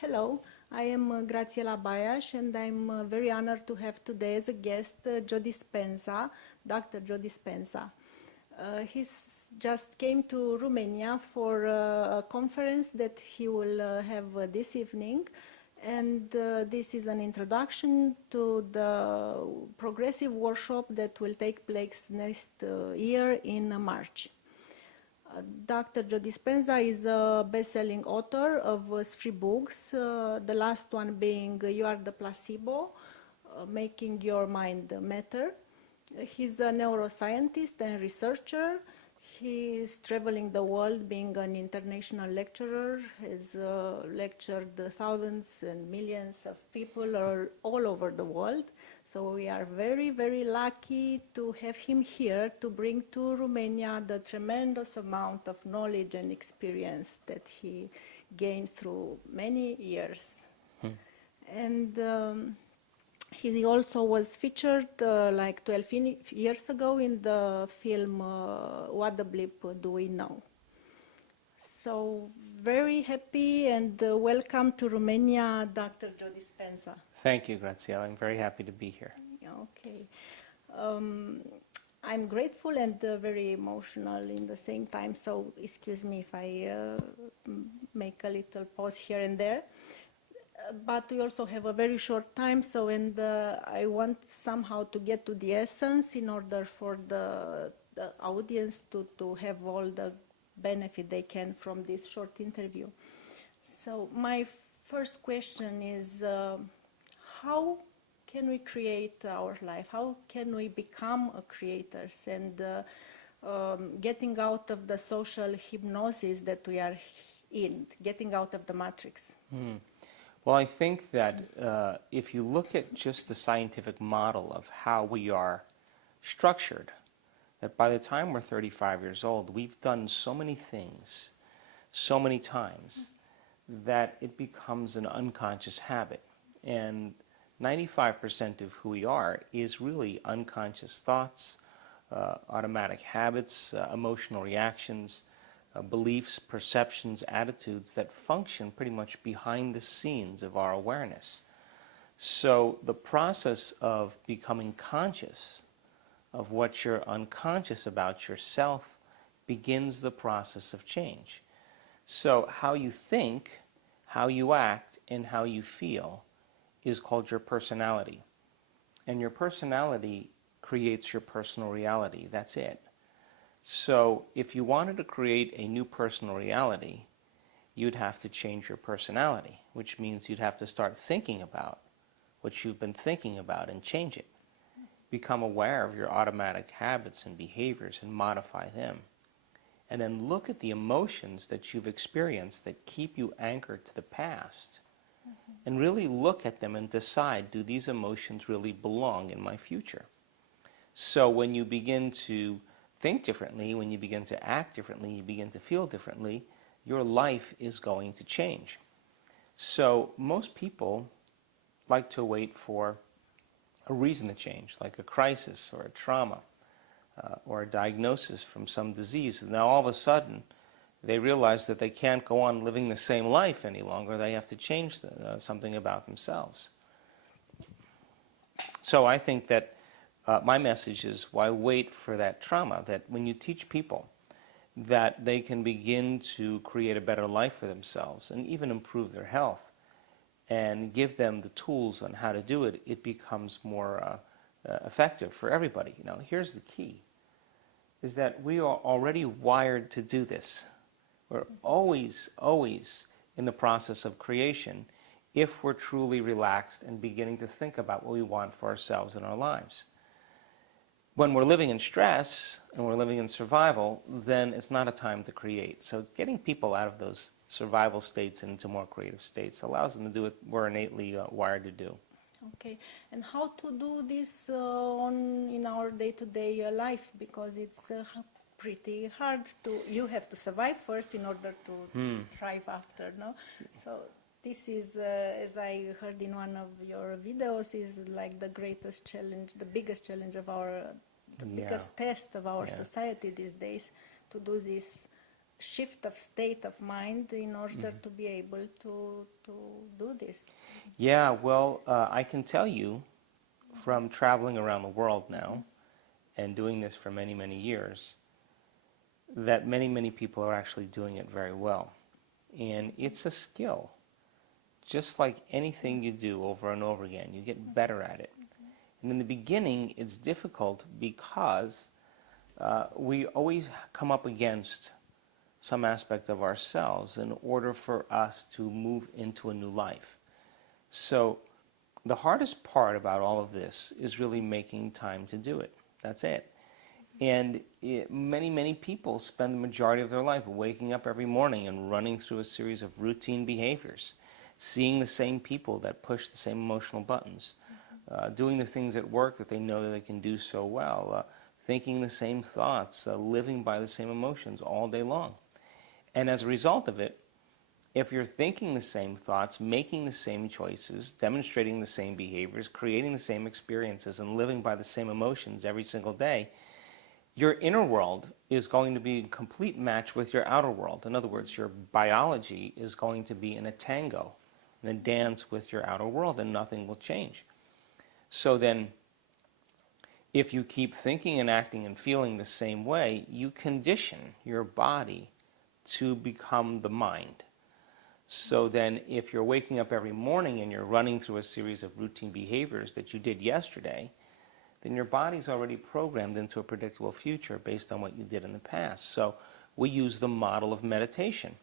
Hello, I am Graziela Bayash, and I'm very honored to have today as a guest Joe Dispenza, Dr. Joe Dispenza. He's just came to Romania for a conference that he will have this evening, and this is an introduction to the progressive workshop that will take place next year in March. Dr. Joe Dispenza is a best-selling author of three books, the last one being You Are the Placebo, Making Your Mind Matter. He's a neuroscientist and researcher. He is traveling the world being an international lecturer, has lectured thousands and millions of people all over the world. So we are very, very lucky to have him here to bring to Romania the tremendous amount of knowledge and experience that he gained through many years. And he also was featured like 12 years ago in the film What the Bleep Do We Know? So very happy and welcome to Romania, Dr. Joe Dispenza. Thank you, Graziella. I'm very happy to be here. Okay. I'm grateful and very emotional in the same time, so excuse me if I make a little pause here and there. But we also have a very short time, so I want somehow to get to the essence in order for the audience to have all the benefit they can from this short interview. So my first question is, how can we create our life? How can we become creators and getting out of the social hypnosis that we are in, getting out of the matrix? Well, I think that if you look at just the scientific model of how we are structured, that by the time we're 35 years old, we've done so many things, so many times, that it becomes an unconscious habit. And 95% of who we are is really unconscious thoughts, automatic habits, emotional reactions, beliefs, perceptions, attitudes that function pretty much behind the scenes of our awareness. So the process of becoming conscious of what you're unconscious about yourself begins the process of change. So how you think, how you act, and how you feel is called your personality. And your personality creates your personal reality. That's it. So if you wanted to create a new personal reality, you'd have to change your personality, which means you'd have to start thinking about what you've been thinking about and change it. Become aware of your automatic habits and behaviors and modify them. And then look at the emotions that you've experienced that keep you anchored to the past. And really look at them and decide, do these emotions really belong in my future? So when you begin to think differently, when you begin to act differently, you begin to feel differently, your life is going to change. So most people like to wait for a reason to change, like a crisis or a trauma or a diagnosis from some disease. And now all of a sudden, they realize that they can't go on living the same life any longer. They have to change something about themselves. So I think that my message is, why wait for that trauma? That when you teach people that they can begin to create a better life for themselves and even improve their health and give them the tools on how to do it, it becomes more effective for everybody. You know, here's the key, is that we are already wired to do this. We're always in the process of creation if we're truly relaxed and beginning to think about what we want for ourselves and our lives. When we're living in stress and we're living in survival, then it's not a time to create. So getting people out of those survival states into more creative states allows them to do what we're innately wired to do. Okay, and how to do this in our day-to-day life, because it's pretty hard you have to survive first in order to thrive after, no? So this is, as I heard in one of your videos, is like the greatest challenge, the biggest challenge of our, the biggest test of our society these days, to do this shift of state of mind in order to be able to do this. Yeah, well, I can tell you from traveling around the world now and doing this for many, many years that many, many people are actually doing it very well. And it's a skill. Just like anything you do over and over again, you get better at it. And in the beginning, it's difficult because we always come up against some aspect of ourselves in order for us to move into a new life. So the hardest part about all of this is really making time to do it. That's it. And many, many people spend the majority of their life waking up every morning and running through a series of routine behaviors, seeing the same people that push the same emotional buttons, doing the things at work that they know that they can do so well, thinking the same thoughts, living by the same emotions all day long. And as a result of it, if you're thinking the same thoughts, making the same choices, demonstrating the same behaviors, creating the same experiences, and living by the same emotions every single day, your inner world is going to be a complete match with your outer world. In other words, your biology is going to be in a tango, in a dance with your outer world, and nothing will change. So then, if you keep thinking and acting and feeling the same way, you condition your body to become the mind. So then, if you're waking up every morning and you're running through a series of routine behaviors that you did yesterday, then your body's already programmed into a predictable future based on what you did in the past. So we use the model of meditation.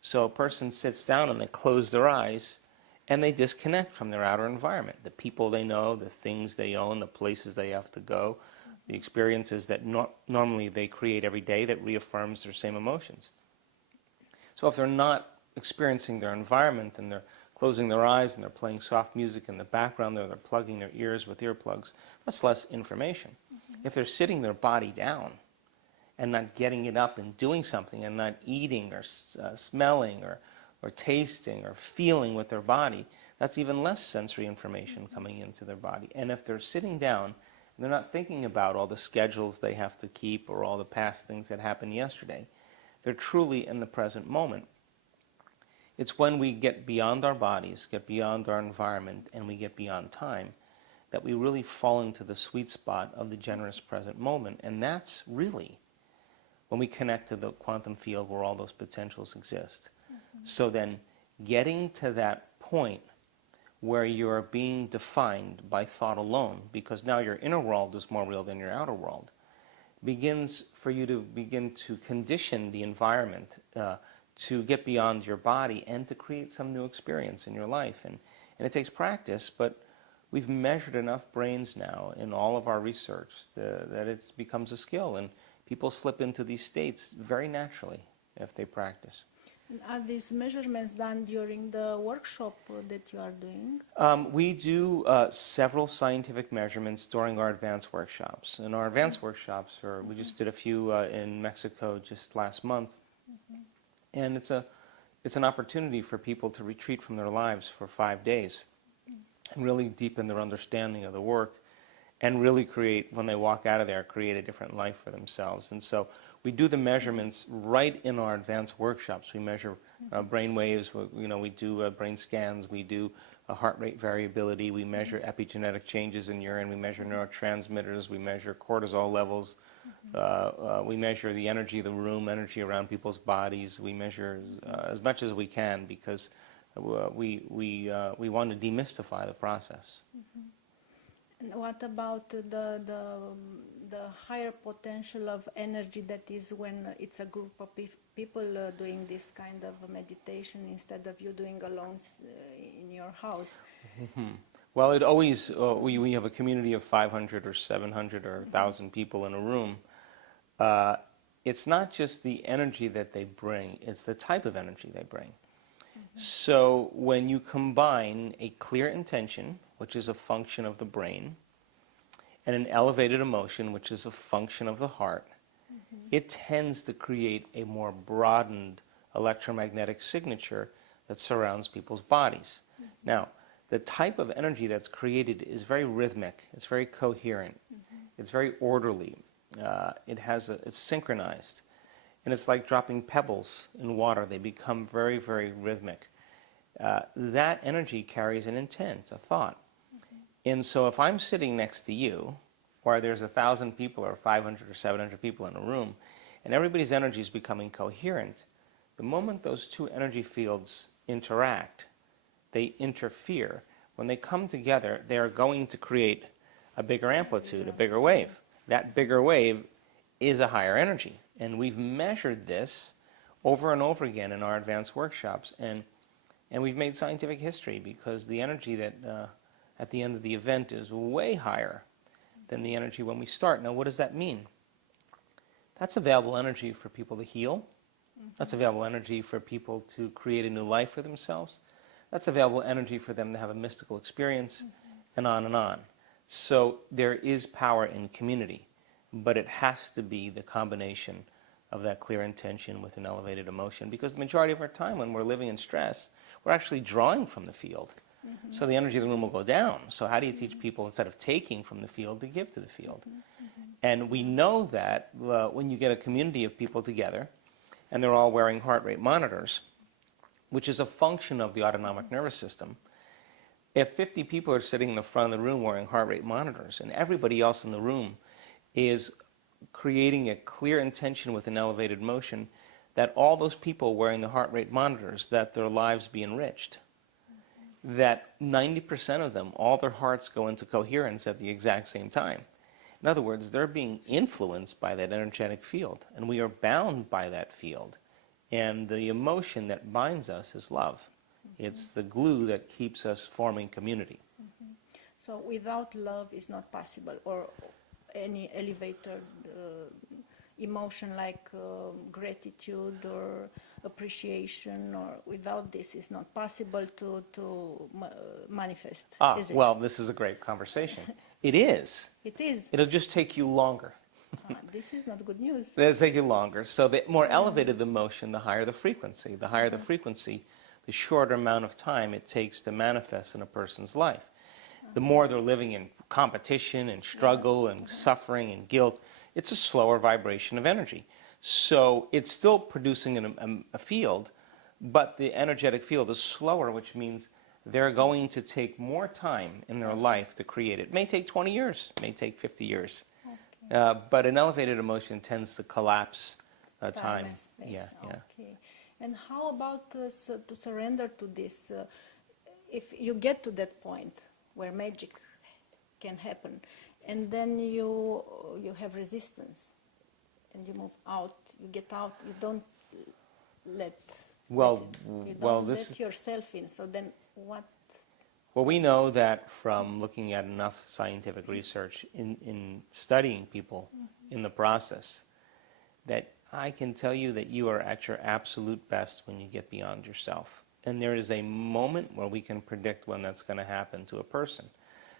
So a person sits down and they close their eyes and they disconnect from their outer environment, the people they know, the things they own, the places they have to go, the experiences that normally they create every day that reaffirms their same emotions. So if they're not experiencing their environment and they're closing their eyes and they're playing soft music in the background or they're plugging their ears with earplugs, that's less information. If they're sitting their body down and not getting it up and doing something and not eating or smelling or tasting or feeling with their body, that's even less sensory information coming into their body. And if they're sitting down and they're not thinking about all the schedules they have to keep or all the past things that happened yesterday, they're truly in the present moment. It's when we get beyond our bodies, get beyond our environment, and we get beyond time, that we really fall into the sweet spot of the generous present moment. And that's really when we connect to the quantum field where all those potentials exist. So then getting to that point where you're being defined by thought alone, because now your inner world is more real than your outer world, begins for you to begin to condition the environment to get beyond your body and to create some new experience in your life. And it takes practice, but we've measured enough brains now in all of our research that it becomes a skill, and people slip into these states very naturally if they practice. Are these measurements done during the workshop that you are doing? We do several scientific measurements during our advanced workshops. And our advanced workshops, we just did a few in Mexico just last month. And it's an opportunity for people to retreat from their lives for 5 days and really deepen their understanding of the work and really create, when they walk out of there, create a different life for themselves. And so we do the measurements right in our advanced workshops. We measure brain waves, we do brain scans, we do heart rate variability, we measure epigenetic changes in urine, we measure neurotransmitters, we measure cortisol levels, we measure the energy of the room, energy around people's bodies. We measure as much as we can because we want to demystify the process. And what about the higher potential of energy that is when it's a group of people doing this kind of meditation instead of you doing alone in your house? Well, it always, we have a community of 500 or 700 or 1,000 people in a room. It's not just the energy that they bring, it's the type of energy they bring. So when you combine a clear intention, which is a function of the brain, and an elevated emotion, which is a function of the heart, it tends to create a more broadened electromagnetic signature that surrounds people's bodies. Now, the type of energy that's created is very rhythmic, it's very coherent, it's very orderly, it's synchronized. And it's like dropping pebbles in water. They become very, very rhythmic. That energy carries an intent, a thought. And so if I'm sitting next to you, or there's 1,000 people or 500 or 700 people in a room, and everybody's energy is becoming coherent, the moment those two energy fields interact, they interfere. When they come together, they are going to create a bigger amplitude, a bigger wave. That bigger wave is a higher energy. And we've measured this over and over again in our advanced workshops. And we've made scientific history because the energy that at the end of the event is way higher than the energy when we start. Now, what does that mean? That's available energy for people to heal. That's available energy for people to create a new life for themselves. That's available energy for them to have a mystical experience, and on and on. So there is power in community, but it has to be the combination of that clear intention with an elevated emotion, because the majority of our time when we're living in stress, we're actually drawing from the field. So the energy of the room will go down. So how do you teach people, instead of taking from the field, to give to the field? And we know that when you get a community of people together, and they're all wearing heart rate monitors, which is a function of the autonomic nervous system, if 50 people are sitting in the front of the room wearing heart rate monitors, and everybody else in the room is creating a clear intention with an elevated motion, that all those people wearing the heart rate monitors, that their lives be enriched. That 90% of them, all their hearts go into coherence at the exact same time. In other words, they're being influenced by that energetic field, and we are bound by that field. And the emotion that binds us is love. It's the glue that keeps us forming community. So without love is not possible, or any elevated emotion like gratitude or appreciation, or without this is not possible to manifest, is it? Well, this is a great conversation. It is. It is. It'll just take you longer. This is not good news. It'll take you longer. So the more elevated the motion, the higher the frequency. The higher the frequency, the shorter amount of time it takes to manifest in a person's life. The more they're living in competition and struggle and suffering and guilt, it's a slower vibration of energy. So it's still producing a field, but the energetic field is slower, which means they're going to take more time in their life to create it. It may take 20 years, it may take 50 years. Okay. But an elevated emotion tends to collapse time. And space. Yeah. Okay. And how about to surrender to this? If you get to that point where magic can happen, and then you have resistance, and you move out, you get out, you don't let yourself in. So then what? Well, we know that from looking at enough scientific research in studying people in the process, that I can tell you that you are at your absolute best when you get beyond yourself. And there is a moment where we can predict when that's going to happen to a person.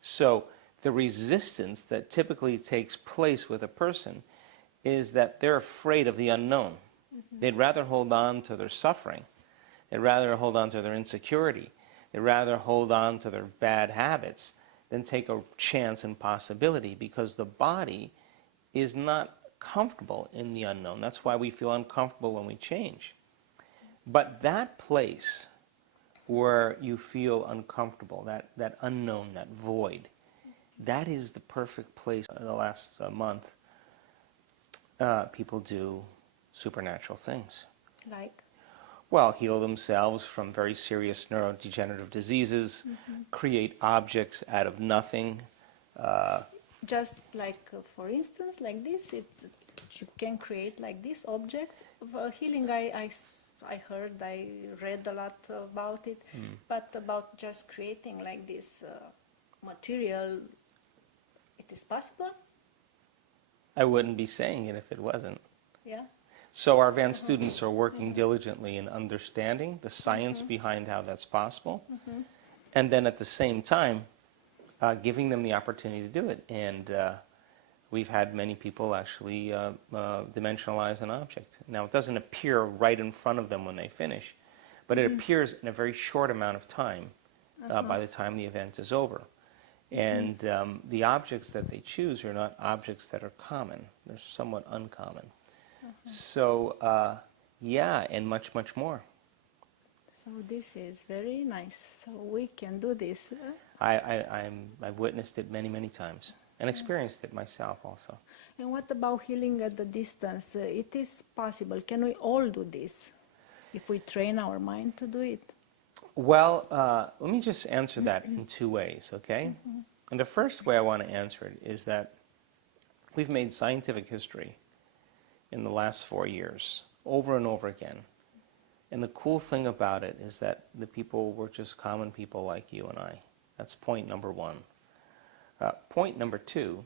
So the resistance that typically takes place with a person is that they're afraid of the unknown. They'd rather hold on to their suffering. They'd rather hold on to their insecurity. They'd rather hold on to their bad habits than take a chance and possibility, because the body is not comfortable in the unknown. That's why we feel uncomfortable when we change. But that place where you feel uncomfortable, that unknown, that void, that is the perfect place. In the last month, people do supernatural things. Like? Well, heal themselves from very serious neurodegenerative diseases, create objects out of nothing. Just like, for instance, like this, you can create like this objects. Healing, I heard, I read a lot about it, but about just creating like this material, it is possible? I wouldn't be saying it if it wasn't. Yeah. So our advanced students are working diligently in understanding the science behind how that's possible, and then at the same time, giving them the opportunity to do it. And we've had many people actually dimensionalize an object. Now, it doesn't appear right in front of them when they finish, but it appears in a very short amount of time by the time the event is over. And the objects that they choose are not objects that are common. They're somewhat uncommon. So, yeah, and much, much more. So this is very nice. So we can do this. I've witnessed it many, many times and experienced it myself also. And what about healing at the distance? It is possible. Can we all do this if we train our mind to do it? Well, let me just answer that in two ways, okay? And the first way I want to answer it is that we've made scientific history in the last 4 years, over and over again. And the cool thing about it is that the people were just common people like you and I. That's point number one. Point number two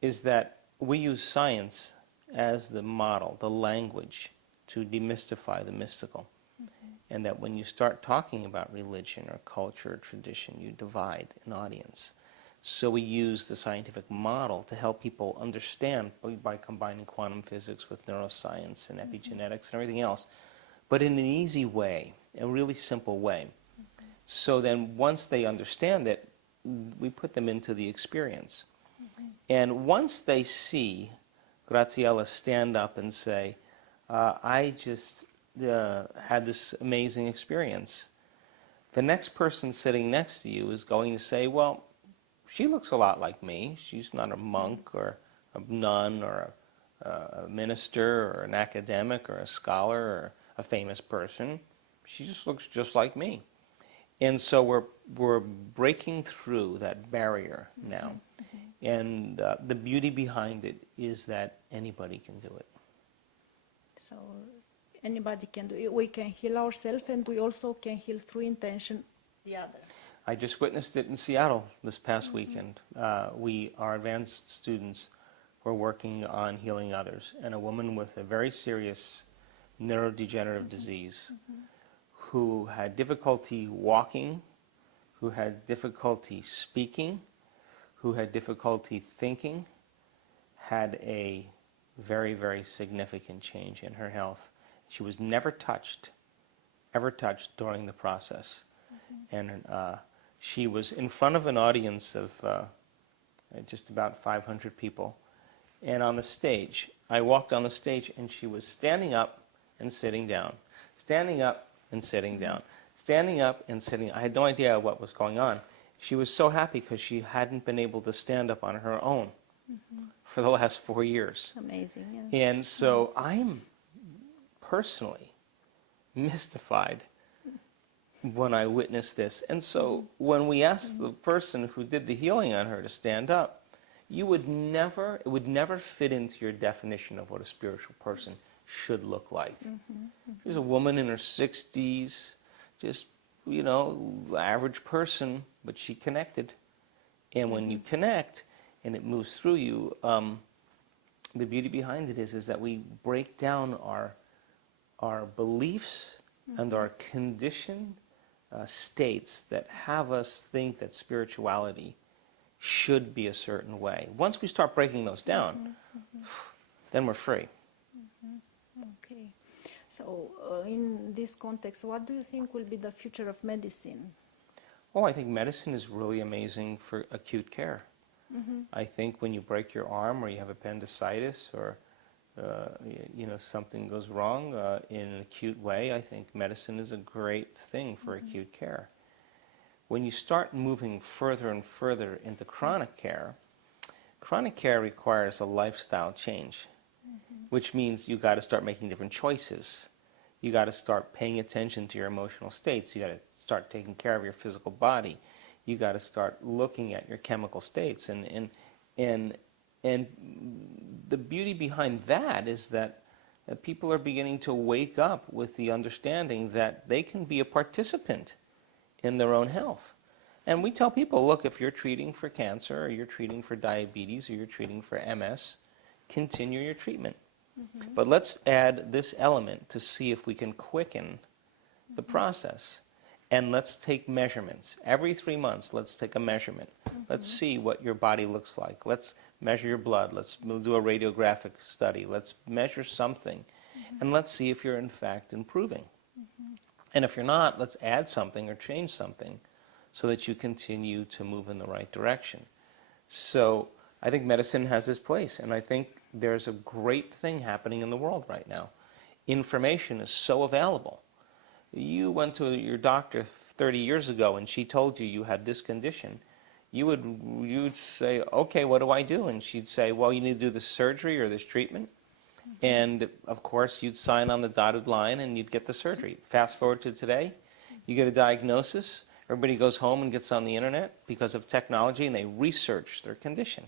is that we use science as the model, the language, to demystify the mystical. And that when you start talking about religion or culture or tradition, you divide an audience. So we use the scientific model to help people understand by combining quantum physics with neuroscience and epigenetics and everything else, but in an easy way, a really simple way. So then once they understand it, we put them into the experience. And once they see Graziella stand up and say, I just had this amazing experience, the next person sitting next to you is going to say, well, she looks a lot like me. She's not a monk or a nun or a minister or an academic or a scholar or a famous person. She just looks just like me. And so we're breaking through that barrier now. And the beauty behind it is that anybody can do it. So anybody can do it. We can heal ourselves, and we also can heal through intention the other. I just witnessed it in Seattle this past weekend. Our advanced students were working on healing others, and a woman with a very serious neurodegenerative disease who had difficulty walking, who had difficulty speaking, who had difficulty thinking, had a very, very significant change in her health. She was never touched, ever touched during the process. And she was in front of an audience of just about 500 people. And on the stage, I walked on the stage and she was standing up and sitting down, standing up and sitting down, standing up and sitting. I had no idea what was going on. She was so happy because she hadn't been able to stand up on her own for the last 4 years. Amazing. Yeah. And so I'm personally mystified when I witnessed this. And so when we asked the person who did the healing on her to stand up, it would never fit into your definition of what a spiritual person should look like. She's a woman in her 60s, just, average person, but she connected. And when you connect and it moves through you, the beauty behind it is that we break down our beliefs and our conditioned states that have us think that spirituality should be a certain way. Once we start breaking those down, then we're free. Okay. So in this context, what do you think will be the future of medicine? Oh, I think medicine is really amazing for acute care. I think when you break your arm or you have appendicitis or something goes wrong in an acute way, I think medicine is a great thing for acute care. When you start moving further and further into chronic care requires a lifestyle change, which means you got to start making different choices. You got to start paying attention to your emotional states. You got to start taking care of your physical body. You got to start looking at your chemical states. And the beauty behind that is that people are beginning to wake up with the understanding that they can be a participant in their own health. And we tell people, look, if you're treating for cancer or you're treating for diabetes or you're treating for MS, continue your treatment. But let's add this element to see if we can quicken the process. And let's take measurements. Every 3 months, let's take a measurement. Let's see what your body looks like. Let's measure your blood. We'll do a radiographic study. Let's measure something. And let's see if you're in fact improving. And if you're not, let's add something or change something so that you continue to move in the right direction. So I think medicine has its place. And I think there's a great thing happening in the world right now. Information is so available. You went to your doctor 30 years ago and she told you you had this condition. You'd say, okay, what do I do? And she'd say, well, you need to do this surgery or this treatment. And of course, you'd sign on the dotted line and you'd get the surgery. Fast forward to today, you get a diagnosis. Everybody goes home and gets on the internet because of technology and they research their condition.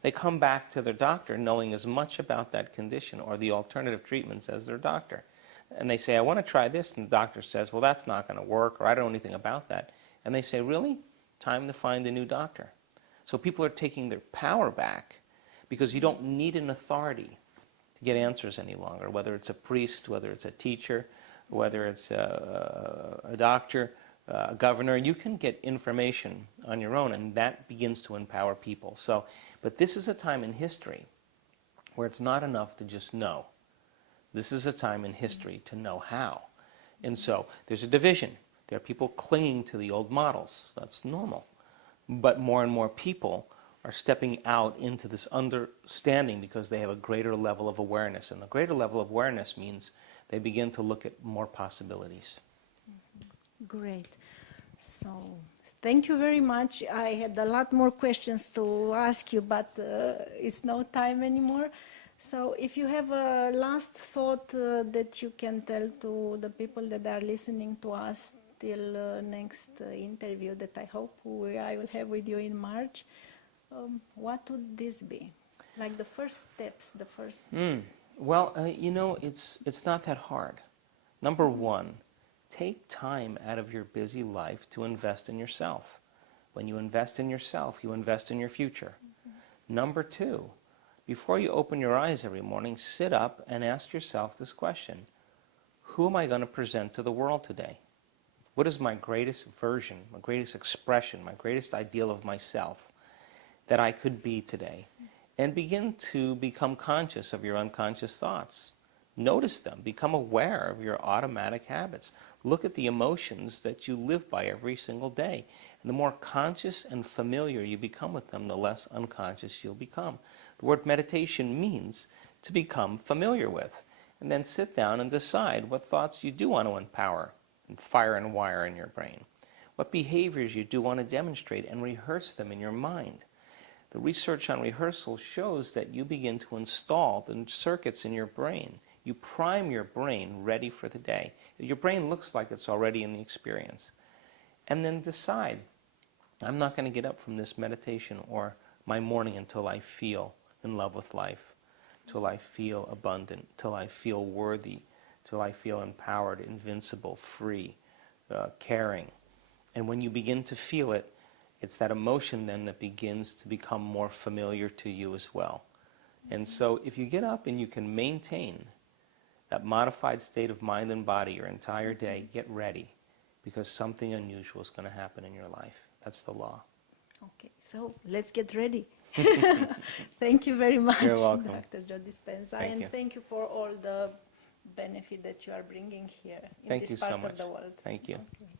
They come back to their doctor knowing as much about that condition or the alternative treatments as their doctor. And they say, I want to try this. And the doctor says, well, that's not going to work, or I don't know anything about that. And they say, really? Time to find a new doctor. So people are taking their power back because you don't need an authority to get answers any longer, whether it's a priest, whether it's a teacher, whether it's a doctor, a governor. You can get information on your own, and that begins to empower people. So, but this is a time in history where it's not enough to just know. This is a time in history to know how. And so there's a division. There are people clinging to the old models. That's normal. But more and more people are stepping out into this understanding because they have a greater level of awareness. And the greater level of awareness means they begin to look at more possibilities. Great. So, thank you very much. I had a lot more questions to ask you, but it's no time anymore. So, if you have a last thought that you can tell to the people that are listening to us till next interview that I hope I will have with you in March, what would this be? Like the first steps, the first... Well, you know, it's not that hard. Number one, take time out of your busy life to invest in yourself. When you invest in yourself, you invest in your future. Number two, before you open your eyes every morning, sit up and ask yourself this question. Who am I going to present to the world today? What is my greatest version, my greatest expression, my greatest ideal of myself that I could be today? And begin to become conscious of your unconscious thoughts. Notice them. Become aware of your automatic habits. Look at the emotions that you live by every single day. And the more conscious and familiar you become with them, the less unconscious you'll become. The word meditation means to become familiar with. And then sit down and decide what thoughts you do want to empower and fire and wire in your brain. What behaviors you do want to demonstrate and rehearse them in your mind. The research on rehearsal shows that you begin to install the circuits in your brain. You prime your brain ready for the day. Your brain looks like it's already in the experience. And then decide, I'm not going to get up from this meditation or my morning until I feel in love with life, till I feel abundant, till I feel worthy, till I feel empowered, invincible, free, caring. And when you begin to feel it, it's that emotion then that begins to become more familiar to you as well. And so if you get up and you can maintain that modified state of mind and body your entire day, get ready, because something unusual is going to happen in your life. That's the law. Okay, so let's get ready. Thank you very much, You're welcome. Dr. Joe Dispenza, Thank and you. thank you for all the benefit that you are bringing here in Thank you this part so much. of the world. Thank you. Okay.